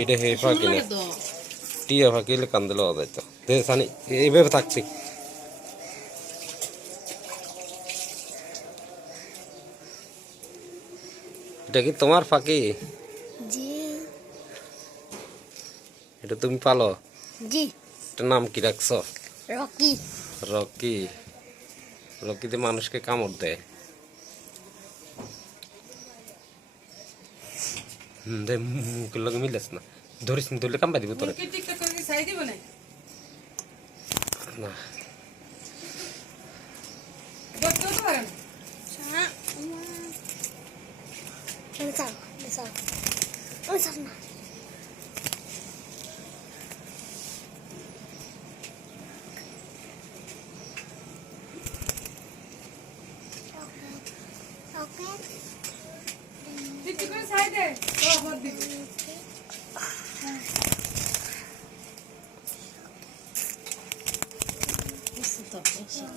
এটা হে ফাঁকি না টিয়া ফাঁকিলে কান্দলে যাইতো দে সানি এইভাবে থাকছি এটা কি তোমার ফাঁকি জি এটা তুমি পালো জি এটার নাম কি রাখছো রকি রকি রকিতে মানুষকে কামড় দেয় দে মুখের লগে মিলেছ না ধরিস না ধরলে কামড়া দিব তোরে না Okay.